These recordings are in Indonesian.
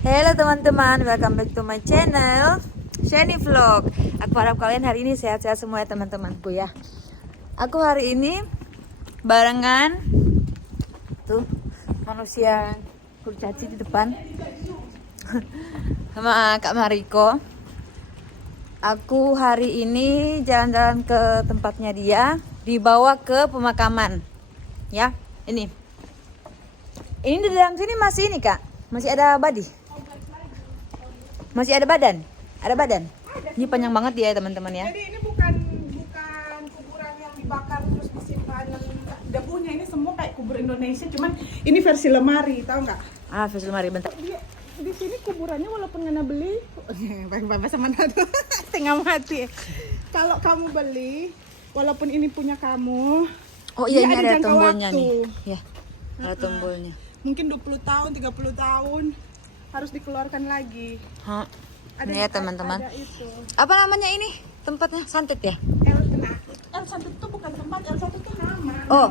Halo teman-teman, welcome back to my channel Shani Vlog. Aku harap kalian hari ini sehat-sehat semua ya teman-temanku ya. Aku hari ini barengan tuh manusia kurcaci di depan sama Kak Mariko. Aku hari ini jalan-jalan ke tempatnya dia, dibawa ke pemakaman. Ya, ini di dalam sini masih ini Kak, masih ada body. Masih ada badan? Ada badan? Ini panjang banget ya teman-teman ya. Jadi ini bukan kuburan yang dibakar terus disimpan debunya, ini semua kayak kubur Indonesia, cuman ini versi lemari, tahu nggak? Ah, versi lemari bentar. Di sini kuburannya walaupun nggak beli, bahasa mana tuh? Setengah mati. Kalau kamu beli, walaupun ini punya kamu, Oh iya, ini ada jangka tombolnya waktu. nih. Ya, ada tombolnya. Mungkin 20 tahun, 30 tahun harus dikeluarkan lagi. Hah. Ini ya teman-teman. Ada itu. Apa namanya ini? Tempatnya santet ya? El Santet itu bukan tempat, El Santet itu nama. Oh.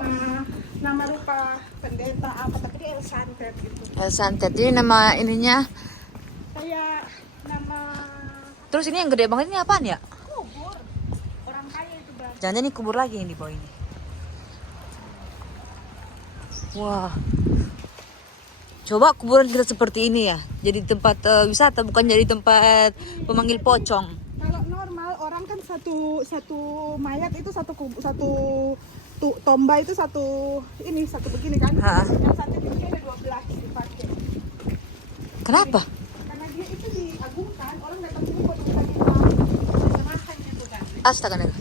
Nama rupa pendeta apa, tapi dia El Santet gitu. El santet. Ini nama ininya. Kayak nama Terus ini yang gede banget ini apaan ya? kubur orang kaya itu, Bang. Jangan-jangan ini kubur lagi yang di bawah ini. Wah. Coba kuburan kita seperti ini ya. Jadi tempat wisata, bukan jadi tempat pemanggil pocong. Kalau normal orang kan satu mayat itu satu tomba itu satu begini kan. Ha. Yang Santet ini ada 12 dipakai. Kenapa? Karena dia itu diagungkan, orang datang sini buat minta macam-macam gitu kan. Astaga naga.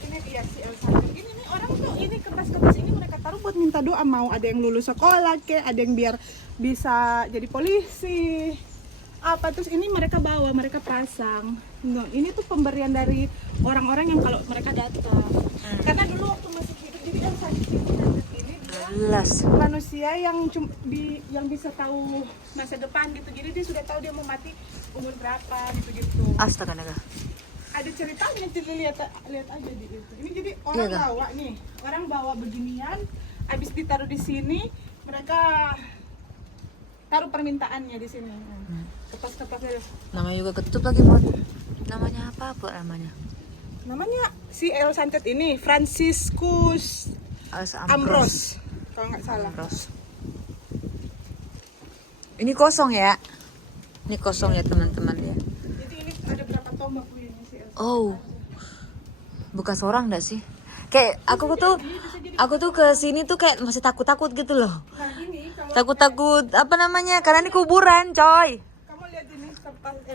Ini dia si El Santet. Ini orang tuh ini kertas-kertas ini mereka taruh buat minta doa, mau ada yang lulus sekolah ke, ada yang biar bisa jadi polisi. Apa terus ini mereka bawa, mereka pasang. Nah, ini tuh pemberian dari orang-orang yang kalau mereka datang. Karena dulu waktu masih hidup, jadi El Santet ini dia Jelas. manusia yang yang bisa tahu masa depan gitu. Jadi dia sudah tahu dia mau mati umur berapa gitu-gitu. Astaga naga. Ada ceritanya, jadi lihat aja di itu. Ini jadi Iya, orang Kak. bawa nih, orang bawa beginian, habis ditaruh di sini, mereka taruh permintaannya di sini. Kertas-kertasnya. Namanya juga ketutup lagi, Mon. Namanya apa namanya? Namanya si El Santet ini Franciscus Ambrose, kalau nggak salah. Ambrose. Ini kosong ya? Ini kosong ya teman-teman ya. Jadi ini ada berapa tombak Bu, ini si El Santet. Oh, bekas orang nggak sih? Kayak aku tuh ke sini tuh kayak masih takut-takut gitu loh. Nah ini kalau Takut-takut apa namanya? Karena ini kuburan, coy. kamu lihat ini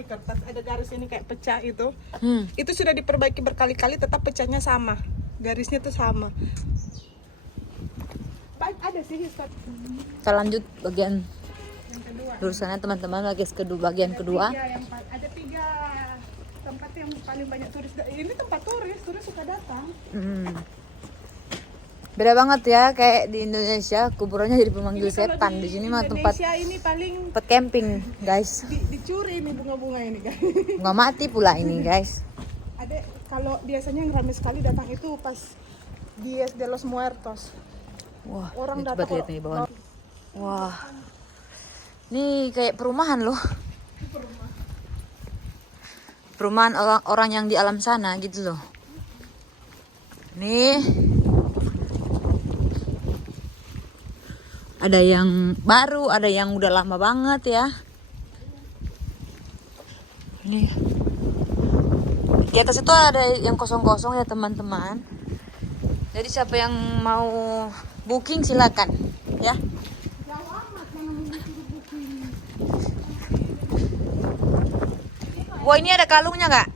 kertas ada garis ini kayak pecah itu. Hmm. Itu sudah diperbaiki berkali-kali, tetap pecahnya sama, garisnya tuh sama. Ada sih Ustaz. Kita lanjut bagian Yang kedua. lurusannya teman-teman, bagian kedua. Ada tiga tempat yang paling banyak turis. Ini tempat turis suka datang. Hmm. Beda banget ya, kayak di Indonesia kuburannya jadi pemanggil Ini kalau setan. Di sini mah tempat Indonesia ini paling camping, guys. dicuri nih bunga-bunga ini kan. Nggak mati pula ini, guys. Ada kalau biasanya yang ramai sekali datang itu pas Dies de los Muertos. Wah, Orang ini coba datang lihat nih bawah. Wah, ini kayak perumahan loh. Perumahan orang yang di alam sana gitu loh. Nih, ada yang baru, ada yang udah lama banget ya. Nih, di atas itu ada yang kosong-kosong ya teman-teman. Jadi siapa yang mau booking silakan ya. Wah, ini ada kalungnya nggak?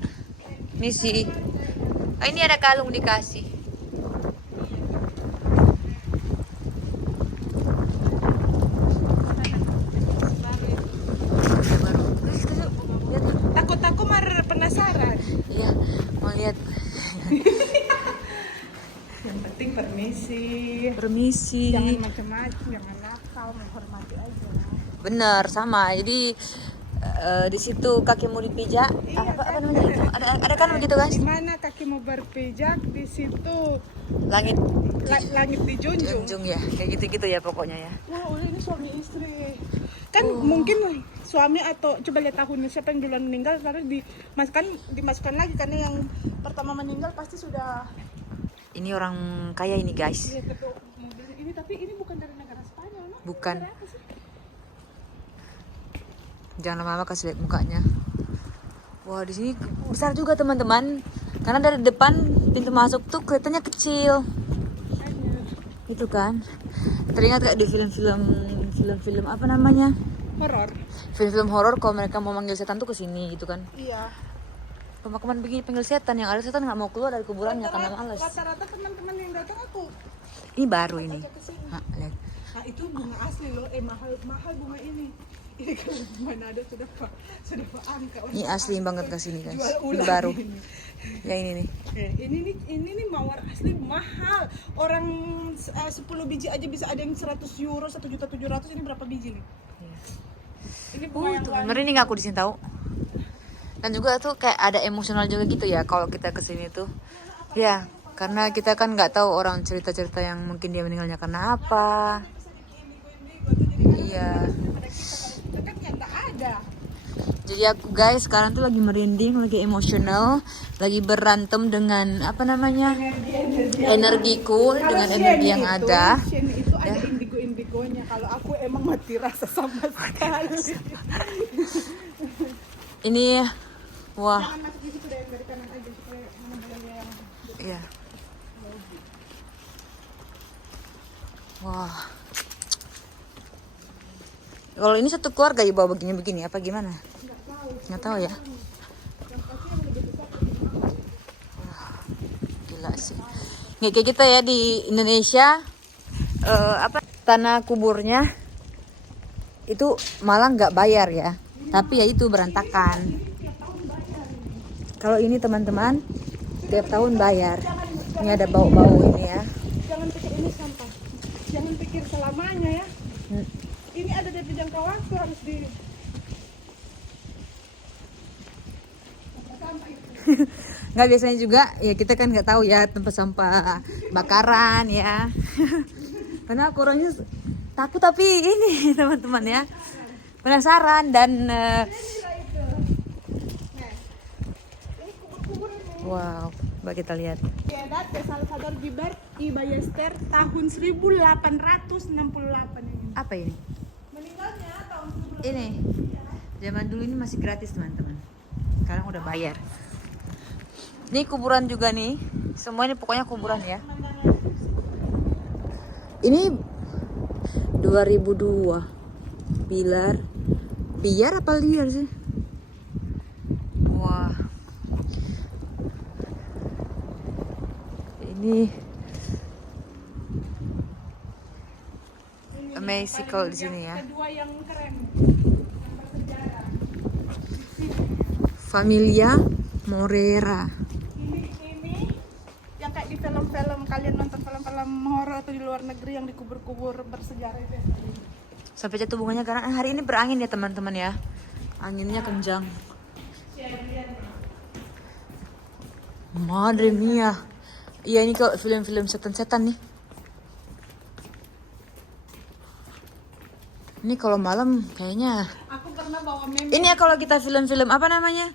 Ini sih. Ah, ini ada kalung dikasih. Takut aku penasaran. Iya, mau lihat. Yang penting permisi. Permisi. Jangan macam-macam, jangan nakal, menghormati aja. Bener sama. Jadi di situ kaki mau dipijak. Iya, Apa namanya itu? Ada kan begitu guys? Di mana kaki mau berpijak, di situ Langit langit dijunjung. junjung ya. Kayak gitu-gitu ya pokoknya ya. Wah, ini suami istri. Kan mungkin suami atau coba lihat tahunnya siapa yang duluan meninggal, lalu dimasukkan lagi karena yang pertama meninggal pasti sudah. Ini orang kaya ini guys. Lihat itu mobilnya ini, tapi ini bukan dari negara Spanyol, no? Bukan. Dari apa sih? Jangan lama-lama kasih lihat mukanya. Wah, di sini besar juga teman-teman. Karena dari depan pintu masuk tuh kelihatannya kecil. Itu kan. Teringat kayak di film-film apa namanya? Horor. Film-film horor kalau mereka mau manggil setan tuh ke sini gitu kan. Iya. Pemakaman begini panggil setan, yang ada setan nggak mau keluar dari kuburannya karena malas. Rata-rata teman-teman yang datang aku Ini baru ini. ajak ke sini. Hah, lihat. Nah, itu bunga asli loh. Mahal bunga ini. Ini kalau di Manado sudah angka. Ini asli banget ke sini guys. Jual Ini ulang baru. ini. Ya ini nih. Ini nih mawar asli mahal. Orang 10 biji aja bisa ada yang 100 euro, 1.700.000. Ini berapa biji nih? Ini bunga yang Tuh, wangi. ngeri nih aku di sini tahu. Dan juga tuh kayak ada emosional juga gitu ya kalau kita kesini tuh. Ya, karena kita kan nggak tahu orang cerita-cerita yang mungkin dia meninggalnya karena apa. Iya. Kita kan ya nggak ada. Jadi aku guys sekarang tuh lagi merinding, lagi emosional, lagi berantem dengan apa namanya energiku dengan energi yang ada. Shane itu ada indigo-indigonya. Kalau aku emang mati rasa sama sekali. Ini wah, Jangan masuk di situ deh, yang dari kanan aja supaya mana yang. iya. Wah. Kalau ini satu keluarga dibawa begini-begini apa gimana? Nggak tahu ya. Gila sih. Nggak kayak kita ya di Indonesia, apa tanah kuburnya itu malah nggak bayar ya. Tapi ya itu berantakan. Kalau ini teman-teman tiap tahun bayar. Ini ada bau-bau ini ya. Jangan pikir ini sampah. Jangan pikir selamanya ya. Ini ada dari jangka waktu harus di. Nggak, biasanya juga ya kita kan nggak tahu ya tempat sampah bakaran ya. Karena aku orangnya takut tapi ini teman-teman ya penasaran dan wow, coba kita lihat. Piedad de Salvador Gilbert y Ballester tahun 1868 ini. Apa ini? Meninggalnya tahun Ini zaman dulu ini masih gratis teman-teman. Sekarang udah bayar. Ini kuburan juga nih. Semua ini pokoknya kuburan ya. Ini 2002. Biar apa liar sih? Wah. Ini amazing kalau di sini ya. kedua yang keren. Familia Morera. Ini yang kayak di film-film, kalian nonton film-film horor atau di luar negeri yang dikubur-kubur bersejarah itu. Sampai jatuh bunganya karena hari ini berangin ya teman-teman ya. Anginnya kencang. Madre mia. Iya ini kalau film-film setan-setan nih. Ini kalau malam kayaknya. Aku pernah bawa meme. Ini ya kalau kita film-film apa namanya?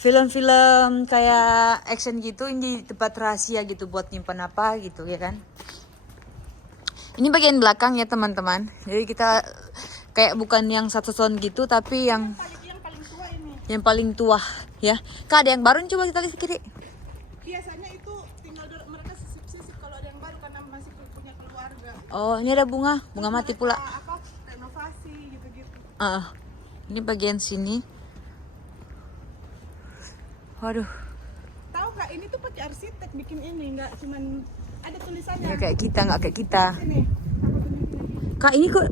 Film-film kayak action gitu, ini di tempat rahasia gitu buat nyimpan apa gitu ya kan. Ini bagian belakang ya teman-teman. Jadi kita kayak bukan yang satu sound gitu tapi yang Paling tua ini. yang paling tua ya. Kak ada yang baru nih, coba kita lihat kiri. Biasanya itu tinggal mereka sisip-sisip kalau ada yang baru karena masih punya keluarga. Oh, ini ada bunga mati pula. Apa renovasi gitu-gitu. Ini bagian sini. Waduh, Tahu nggak ini tuh pakai arsitek bikin ini, nggak cuman ada tulisannya. ya kayak kita nggak kayak kita. Ini aku tunjukin. Kak ini kok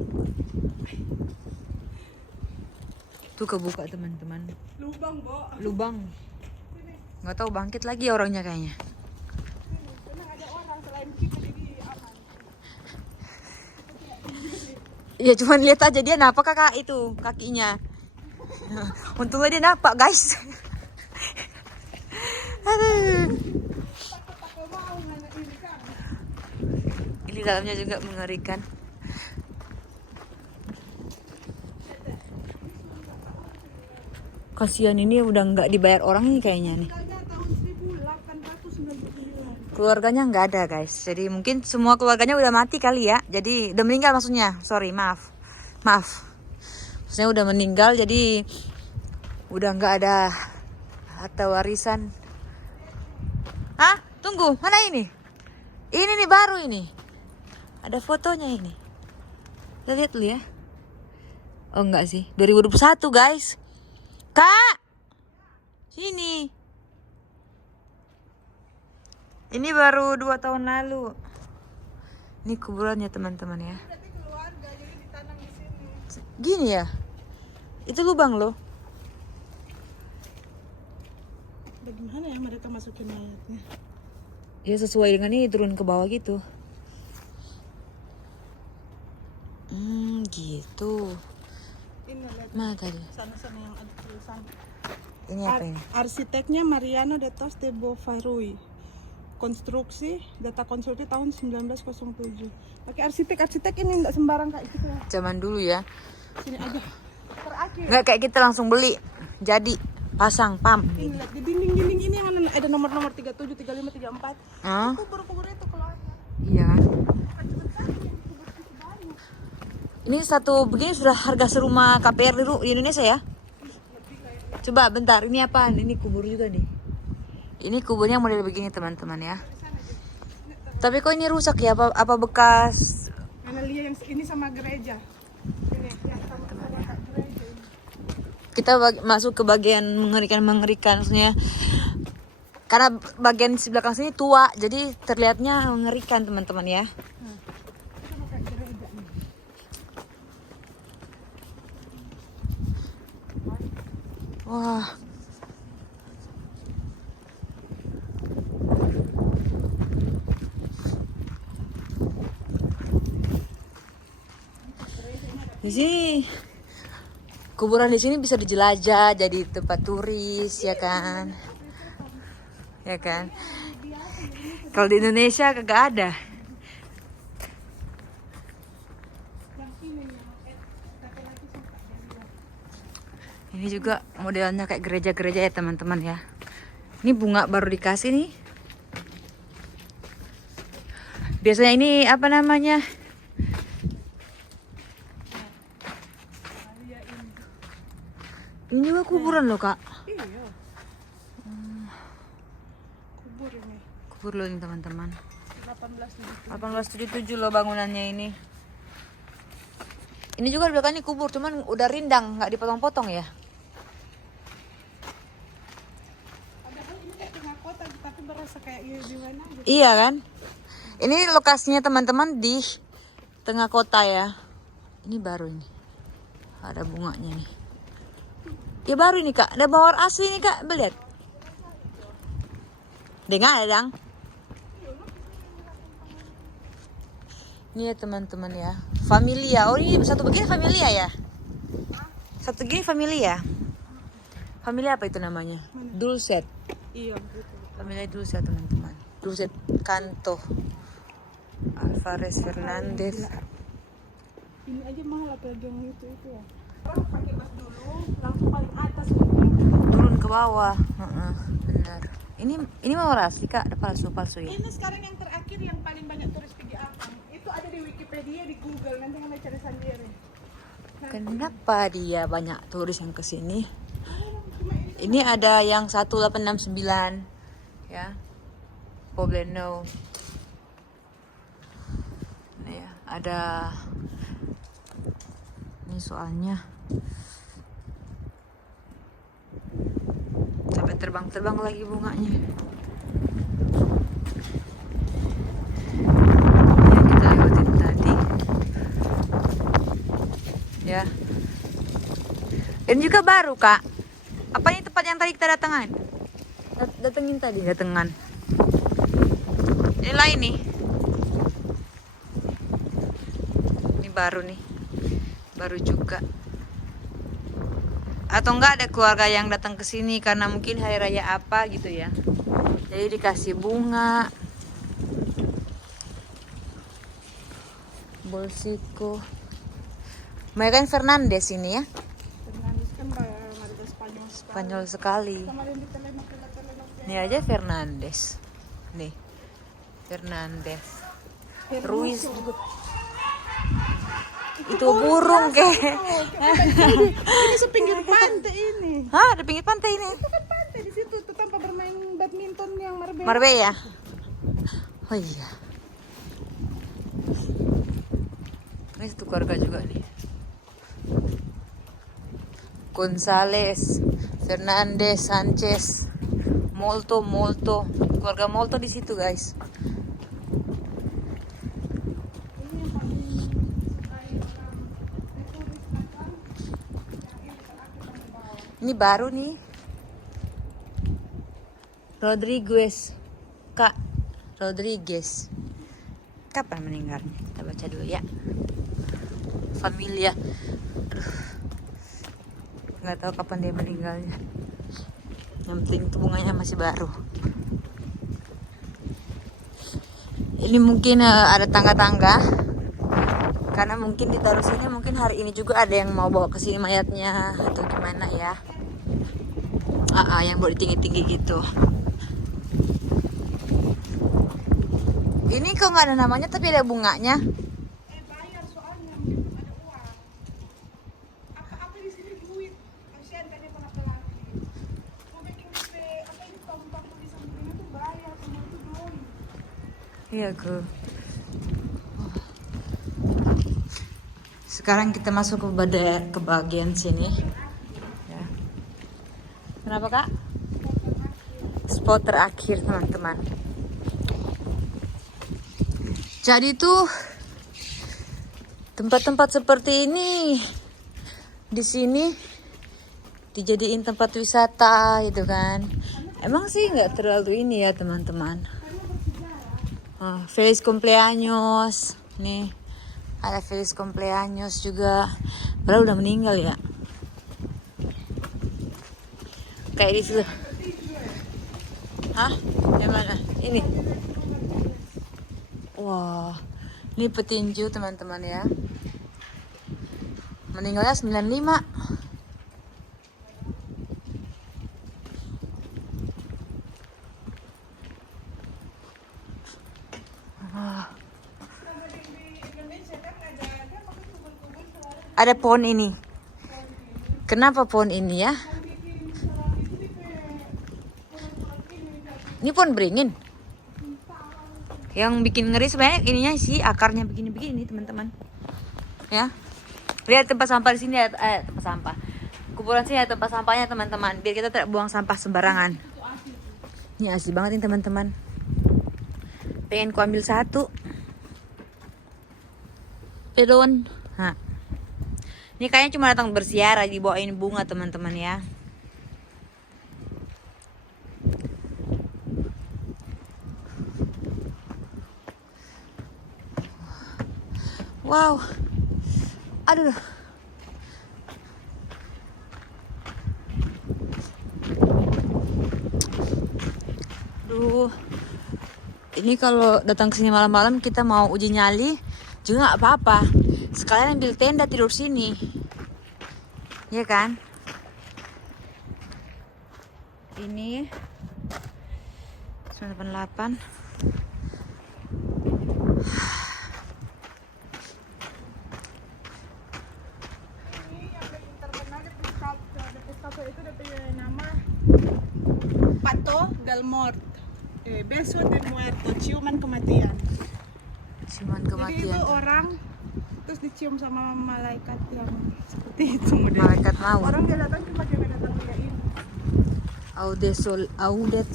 tuh kebuka teman-teman. Lubang, Bo. Lubang. Nggak tahu bangkit lagi orangnya kayaknya. Memang ada orang selain kita jadi aman. Ya cuman lihat aja dia napak kakak itu kakinya. Untungnya dia napak guys. Aduh. Takut mau nanya ini kan. Ini dalamnya juga mengerikan. Kasihan ini udah nggak dibayar orang ini kayaknya nih. Tinggalnya tahun 1899. Keluarganya nggak ada guys. Jadi mungkin semua keluarganya udah mati kali ya. Jadi udah meninggal maksudnya. Sorry, maaf. Maaf. Maksudnya udah meninggal jadi udah nggak ada harta warisan. Hah? Tunggu, mana ini? Ini nih baru ini. Ada fotonya ini. Kita lihat dulu ya. Oh enggak sih, 2021 guys. Kak! Sini. Ini baru 2 tahun lalu. Ini kuburannya teman-teman ya. Berarti keluarga jadi ditanam di sini. Gini ya. Itu lubang loh. Bagaimana ya mereka masukin mayatnya? Ya sesuai dengan ini turun ke bawah gitu. Gitu. Ini lihat Mana tadi? sana-sana yang ada tulisan. Ini apa ini? Arsiteknya Mariano de Tos de Beaufarui. Konstruksi, data konstruksi tahun 1907. Pakai arsitek ini enggak sembarang kayak gitu ya. Zaman dulu ya. Sini aja. Terakhir. Nggak kayak kita langsung beli. Jadi pasang pam. Ini lihat di dinding-dinding ini yang ada nomor-nomor 37, 35, 34. Hah? Kubur-kubur itu keluarnya. Iya kan? Ini satu begini sudah harga serumah KPR dulu di Indonesia ya. Coba bentar, ini apaan? Ini kubur juga nih. Ini kuburnya model begini teman-teman ya. Tapi kok ini rusak ya? Apa bekas? Karena lihat yang ini sama gereja. Ini yang sama gereja ini. Kita masuk ke bagian mengerikan maksudnya. Karena bagian di belakang sini tua, jadi terlihatnya mengerikan teman-teman ya. Sama kayak gereja nih. Wah. Di sini kuburan di sini bisa dijelajah jadi tempat turis ya kan? Ya kan? Kalau di Indonesia kagak ada. Ini juga modelnya kayak gereja-gereja ya teman-teman ya. Ini bunga baru dikasih nih. Biasanya ini apa namanya? Ini juga kuburan loh kak. Iya. Kubur ini. Kubur loh ini teman-teman. 1877. 1877 loh bangunannya ini. Ini juga di belakang ini kubur, cuman udah rindang, nggak dipotong-potong ya. Padahal ini di tengah kota, tapi berasa kayak di mana gitu. Iya kan? Ini lokasinya teman-teman di tengah kota ya. Ini baru ini. Ada bunganya nih. Ya baru ini kak, ada mawar asli nih kak, lihat. Dengar ada dang. Ini ya teman-teman ya, Familia. Oh ini satu begini Familia ya? Satu gini Familia. Familia apa itu namanya? Dulcet. Iya, betul. Familia Dulcet teman-teman. Dulcet Canto. Alvarez Fernandez. Ini aja mahal apalagi yang itu ya. Orang pakai bus dulu, langsung paling atas. Turun ke bawah. Benar. Ini mawar asli kak, ada palsu ya. Ini sekarang yang terakhir yang paling banyak turis pergi apa? Itu ada di Wikipedia, di Google, nanti kalian cari sendiri. Kenapa dia banyak turis yang kesini? Ini ada yang 1869 ya. Poblano. Ini ya, ada ini soalnya sampai terbang-terbang lagi bunganya. Ya, kita lewatin tadi. Ya. Ini juga baru, Kak. Apa ini tempat yang tadi kita datangan? Datangan. Ini lain nih. Ini baru nih. Baru juga. Atau enggak ada keluarga yang datang ke sini karena mungkin hari raya apa gitu ya. Jadi dikasih bunga. Bolsiko. Mereka yang Fernandez ini ya. Fernandes kan Marga Spanyol Spanyol sekali. Sama yang di telenovela. Ini aja Fernandes. Nih. Fernandes. Ruiz. Itu burung ke. Ini sepinggir pantai ini. Hah, ada pinggir pantai ini. Itu kan pantai di situ tuh tempat bermain badminton yang Marbella. Marbella. Oh iya. Ini satu keluarga juga nih. Gonzales, Fernandes, Sanchez, Molto. Keluarga Molto di situ, guys. Ini baru nih. Rodriguez. Kak Rodriguez. Kapan meninggalnya? Kita baca dulu ya. Familia. Aduh. Nggak tahu kapan dia meninggalnya. Yang penting itu bunganya masih baru. Ini mungkin ada tangga-tangga. Karena mungkin ditaruh sini, mungkin hari ini juga ada yang mau bawa ke sini mayatnya atau gimana ya. Yang bawa tinggi-tinggi gitu. Ini kok nggak ada namanya tapi ada bunganya. Bayar soalnya mungkin ada uang. Apa di sini duit? Kasihan kan dia pernah laki. Mau bikin DP apa ini tompak di sampingnya tuh bayar semua itu belum. Iya ke. Sekarang kita masuk ke bagian sini. Ya. Kenapa kak? Spot terakhir teman-teman. Jadi tuh tempat-tempat seperti ini di sini dijadiin tempat wisata gitu kan. Emang sih nggak terlalu ini ya teman-teman. Feliz cumpleaños nih, ada Feliz cumpleaños juga. Padahal udah meninggal ya. Kayak di situ. Hah? Yang mana? Ini. Wah, ini petinju teman-teman ya. Meninggalnya 95. Ada pohon ini. Kenapa pohon ini ya? Ini pohon beringin. Yang bikin ngeri sebenarnya ininya sih, akarnya begini-begini teman-teman. Ya. Lihat tempat sampah di sini ya, tempat sampah. Kuburan sini ada tempat sampahnya teman-teman. Biar kita tidak buang sampah sembarangan. Ini asli banget ini teman-teman. Pengen ku ambil satu. Pedon. Nah. Ini kayaknya cuma datang bersiara, dibawain bunga teman-teman ya. Wow. Aduh. Aduh. Ini kalau datang ke sini malam-malam kita mau uji nyali juga nggak apa-apa. Sekalian ambil tenda tidur sini. Iya kan? Ini 988. Itu dia punya nama Pato del Mort, beso de muerto, ciuman kematian. Ciuman Jadi kematian. itu orang terus dicium sama malaikat yang seperti itu model. Malaikat maut. Orang dia datang cuma dia datang dia ini. Audet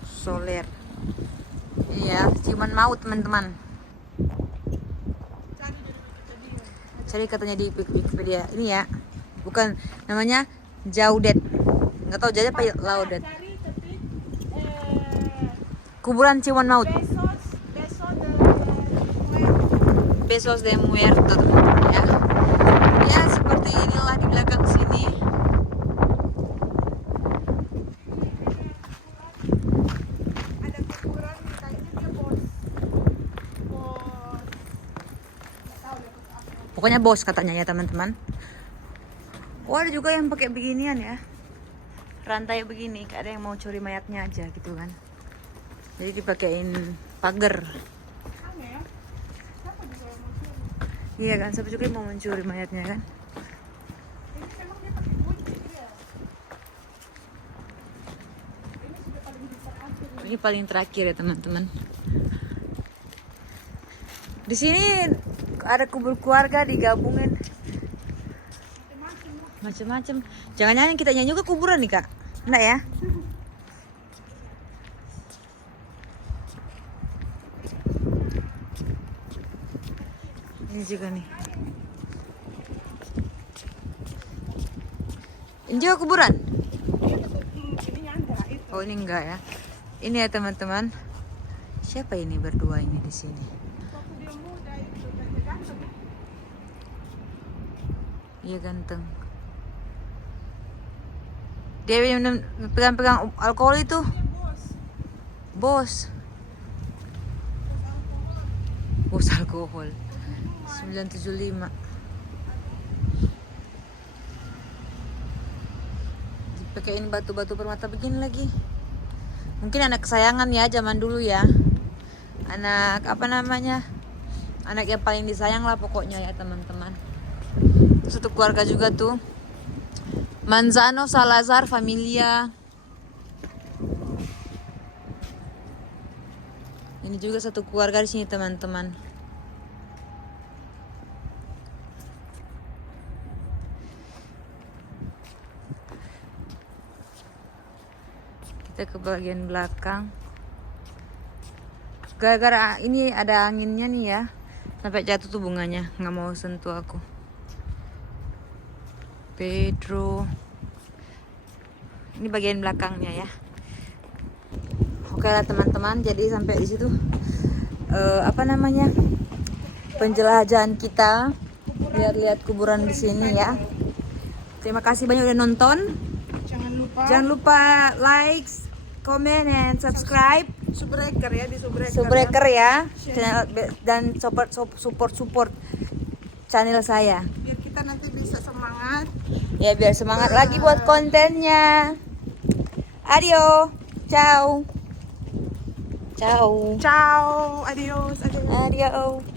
soler. Iya, ciuman maut teman-teman. Cari katanya di Wikipedia. Ini ya. Bukan namanya Jaudet. Enggak tahu jadi apa Laudet. Cari ketik Kuburan ciuman maut. beso de muerto. Besos de muerto teman-teman ya. Ya seperti inilah di belakang sini. Ada kuburan kayaknya dia bos. Pokoknya bos katanya ya teman-teman. Oh ada juga yang pakai beginian ya. rantai begini, ada yang mau curi mayatnya aja gitu kan. Jadi dipakein pagar. Aneh ya. Siapa juga yang mau curi? Iya kan, siapa juga yang mau mencuri mayatnya kan. Ini memang dia pakai kunci dia. Ini sudah paling terakhir. Ini paling terakhir ya teman-teman. Di sini ada kubur keluarga digabungin macam-macam. Jangan-jangan kita nyanyi juga kuburan nih kak? Enggak ya? Ini juga nih. Ini juga kuburan? Ini nyandra itu. Oh ini enggak ya? Ini ya teman-teman. Siapa ini berdua ini di sini? Waktu dia muda itu dia ganteng. Iya ganteng. Dia yang pegang-pegang alkohol itu. Bos. Bos alkohol. 975. Dipakein batu-batu permata begini lagi. Mungkin anak kesayangan ya zaman dulu ya. Anak apa namanya? Anak yang paling disayang lah pokoknya ya teman-teman. Satu keluarga juga tuh. Manzano Salazar Familia. Ini juga satu keluarga di sini teman-teman. Kita ke bagian belakang. Gara-gara ini ada anginnya nih ya, sampai jatuh tuh bunganya, nggak mau sentuh aku. Pedro. Ini bagian belakangnya ya. Oke lah teman-teman, jadi sampai di situ apa namanya penjelajahan kita, lihat-lihat kuburan di sini ya. Terima kasih banyak udah nonton. Jangan lupa like, comment, and subscribe. Subbreaker ya, di Subbreaker. Subbreaker ya. Dan support channel saya. Biar kita nanti bisa semangat. Ya biar semangat lagi buat kontennya. Adio, ciao. Ciao. Ciao, adios, adios. Adio.